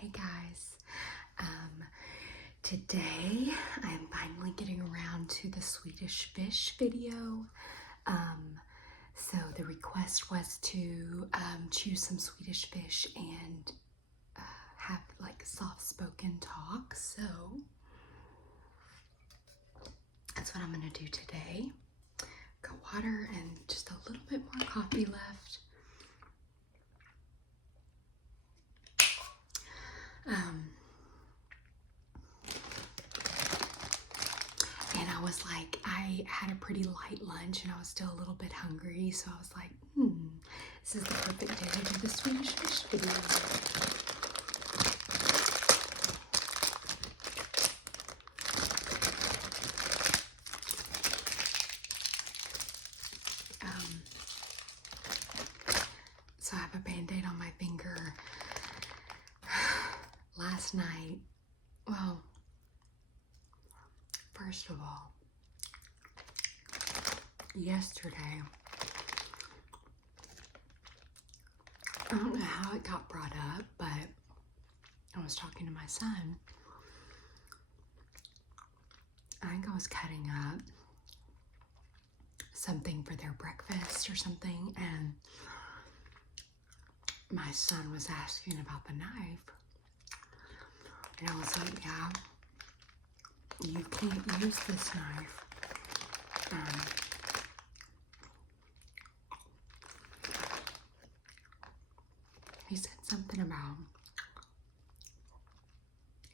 Hey guys, today I'm finally getting around to the Swedish fish video. So the request was to choose some Swedish fish and have like soft-spoken talk. So that's what I'm gonna do today. Got water and just a little bit more coffee left. And I was like, I had a pretty light lunch and I was still a little bit hungry, so I was like, this is the perfect day to do the Swedish fish video. So I have a band-aid on my finger. Last night, well, first of all, yesterday, I don't know how it got brought up, but I was talking to my son. I think I was cutting up something for their breakfast or something, and my son was asking about the knife. And I was like, yeah, you can't use this knife. He said something about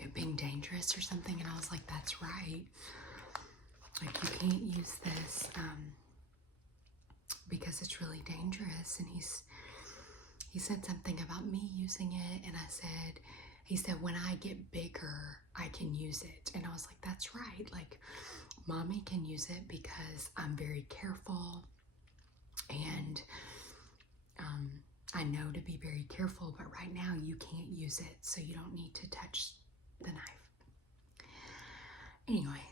it being dangerous or something, and I was like, that's right. Like, you can't use this because it's really dangerous. And he said something about me using it, and he said, when I get bigger, I can use it. And I was like, that's right. Like, mommy can use it because I'm very careful, and I know to be very careful, but right now you can't use it, so you don't need to touch the knife. Anyway,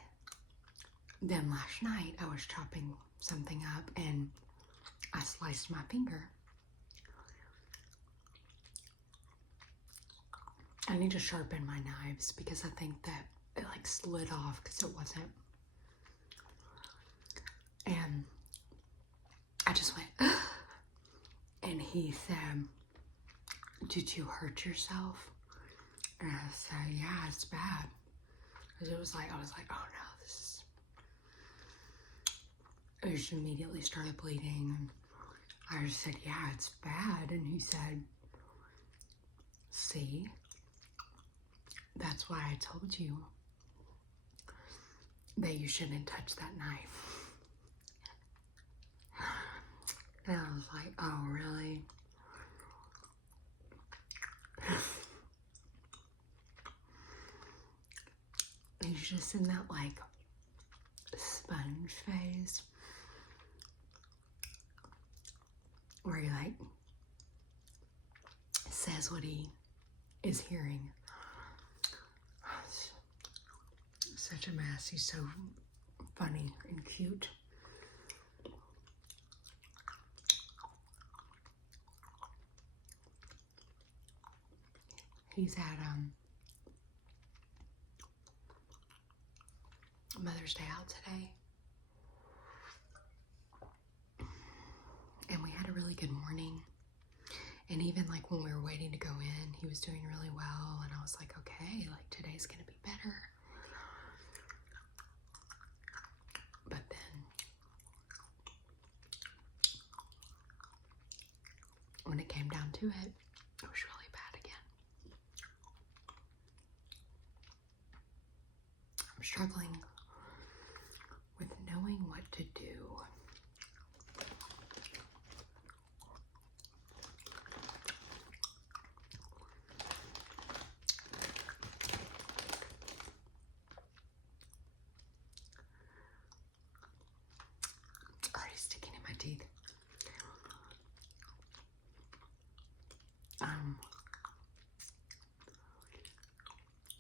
then last night I was chopping something up and I sliced my finger. I need to sharpen my knives because I think that it like slid off because it wasn't. And I just went, and he said, did you hurt yourself? And I said, yeah, it's bad. Because I was like, oh no, I just immediately started bleeding. And I just said, yeah, it's bad. And he said, see, that's why I told you that you shouldn't touch that knife. And I was like, oh, really? He's just in that like sponge phase where he like says what he is hearing. Such a mess. He's so funny and cute. He's at Mother's Day out today, and we had a really good morning. And even like when we were waiting to go in, he was doing really well, and I was like, okay, like today's gonna be better. But then when it came down to it, it was really bad again. I'm struggling with knowing what to do. It's already sticking in my teeth.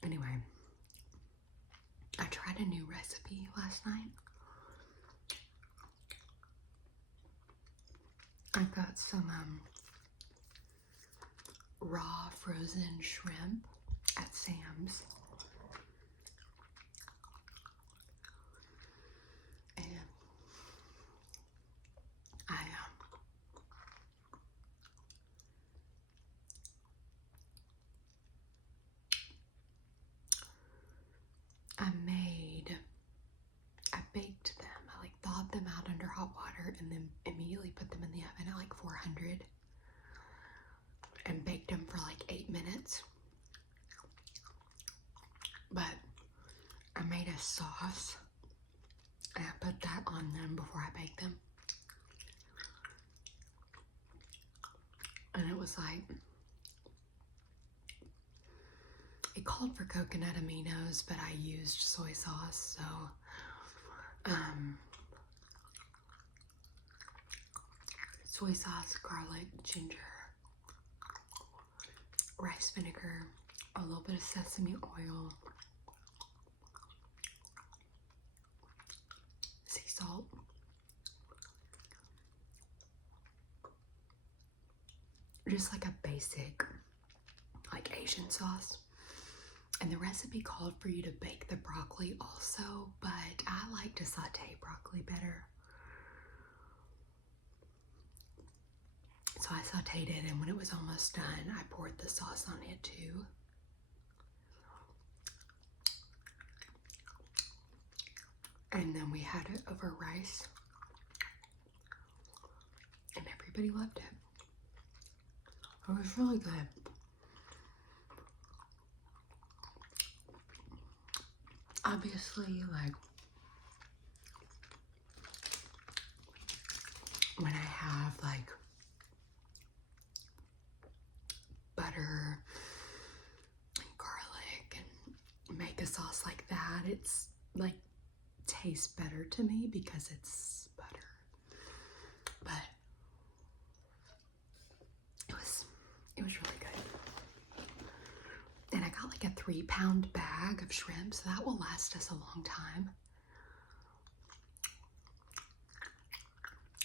Anyway, I tried a new recipe last night. I got some raw frozen shrimp at Sam's. And I baked them. I like thawed them out under hot water and then immediately put them in the oven at like 400 and baked them for like 8 minutes. But I made a sauce and I put that on them before I baked them. And it was like, it called for coconut aminos, but I used soy sauce, so soy sauce, garlic, ginger, rice vinegar, a little bit of sesame oil, sea salt, just like a basic like Asian sauce. And the recipe called for you to bake the broccoli also, but I like to saute broccoli better. So I sauteed it, and when it was almost done, I poured the sauce on it too. And then we had it over rice, and everybody loved it. It was really good. Obviously, like, when I have like butter and garlic and make a sauce like that, it's like tastes better to me because it's butter. But it was really good. And I got like a 3-pound bag of shrimp, so that will last us a long time.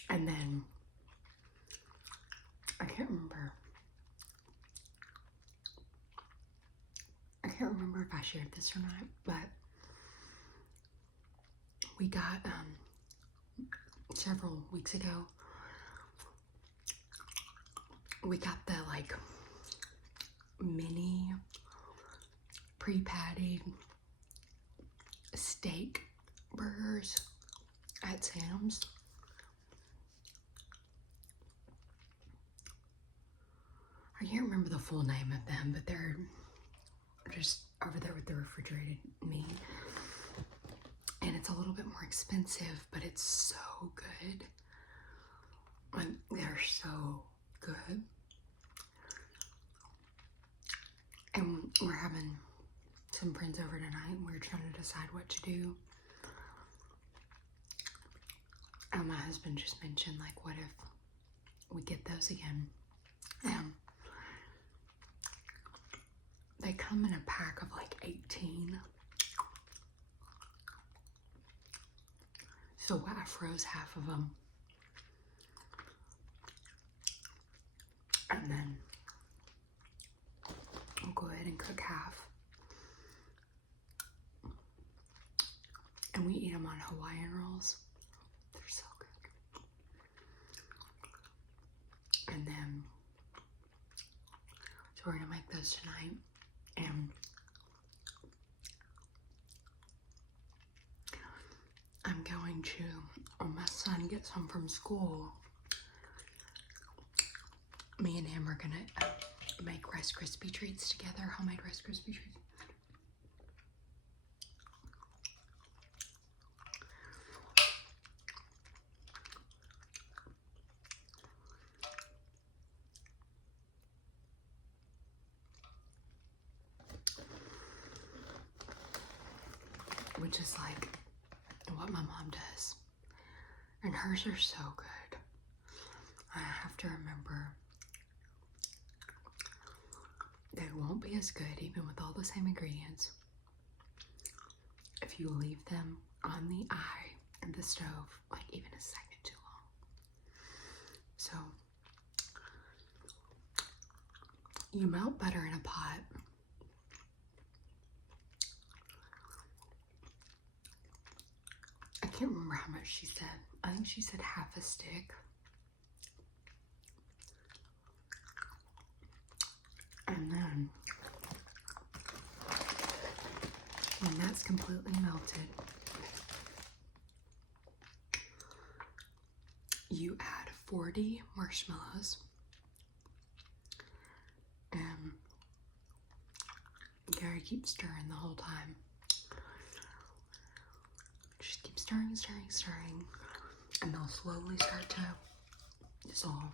And then I can't remember if I shared this or not, but we got several weeks ago, we got the like mini pre-patted steak burgers at Sam's. I can't remember the full name of them, but they're just over there with the refrigerated meat. And it's a little bit more expensive, but it's so good. They're so good. And we're having some friends over tonight, and we're trying to decide what to do. And my husband just mentioned, like, what if we get those again? They come in a pack of like 18. So I froze half of them. And then I'll go ahead and cook half. And we eat them on Hawaiian rolls. They're so good. And then, so we're gonna make those tonight. And I'm going to, when my son gets home from school, me and him are gonna make Rice Krispie treats together, homemade Rice Krispie treats. Which is like what my mom does. And hers are so good. I have to remember they won't be as good even with all the same ingredients if you leave them on the eye in the stove like even a second too long. So you melt butter in a pot can't remember how much she said. I think she said half a stick. And then when that's completely melted, you add 40 marshmallows. And you gotta keep stirring the whole time. Just keep stirring, stirring, stirring, and they'll slowly start to dissolve.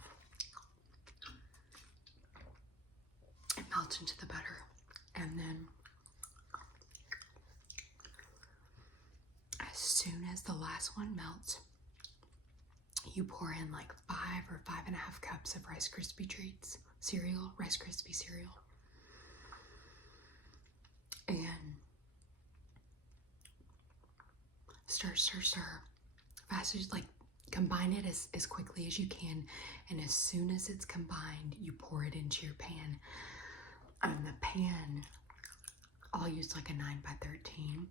It melts into the butter, and then as soon as the last one melts, you pour in like 5 or 5.5 cups of Rice Krispie treats cereal, Rice Krispie cereal, and stir, stir, stir. Fast as, like, combine it as quickly as you can, and as soon as it's combined, you pour it into your pan. And the pan, I'll use like a 9x13,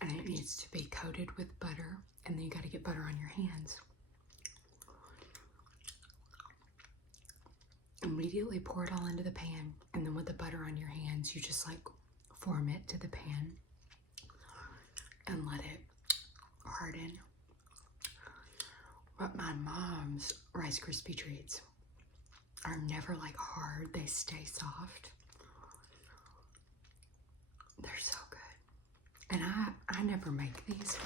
and it needs to be coated with butter, and then you got to get butter on your hands. Immediately pour it all into the pan, and then with the butter on your hands, you just like form it to the pan and let it harden. But my mom's Rice Krispie treats are never like hard, they stay soft. They're so good. And I never make these.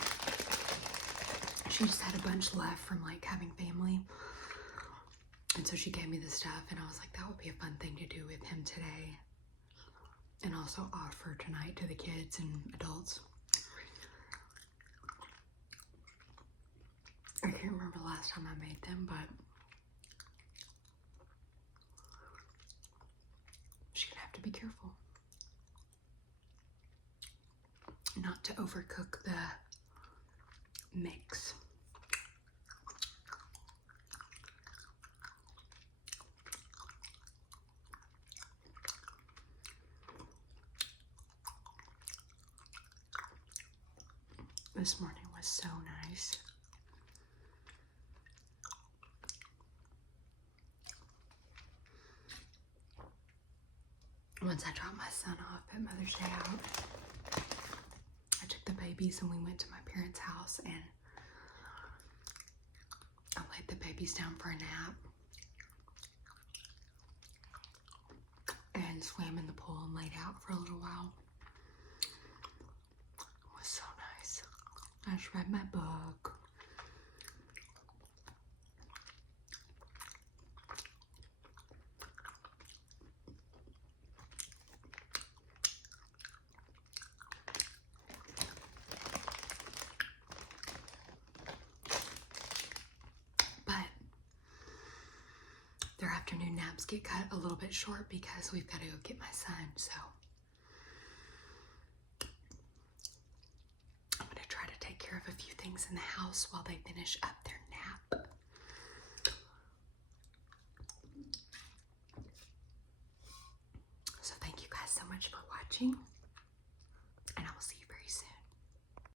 She just had a bunch left from like having family. And so she gave me the stuff, and I was like, that would be a fun thing to do with him today. And also offer tonight to the kids and adults. I can't remember the last time I made them, but she's gonna have to be careful not to overcook the mix. This morning was so nice. Once I dropped my son off at Mother's Day out, I took the babies and we went to my parents' house, and I laid the babies down for a nap and swam in the pool and laid out for a little while. It was so nice. I just read my book. Their afternoon naps get cut a little bit short because we've got to go get my son, so I'm going to try to take care of a few things in the house while they finish up their nap. So thank you guys so much for watching.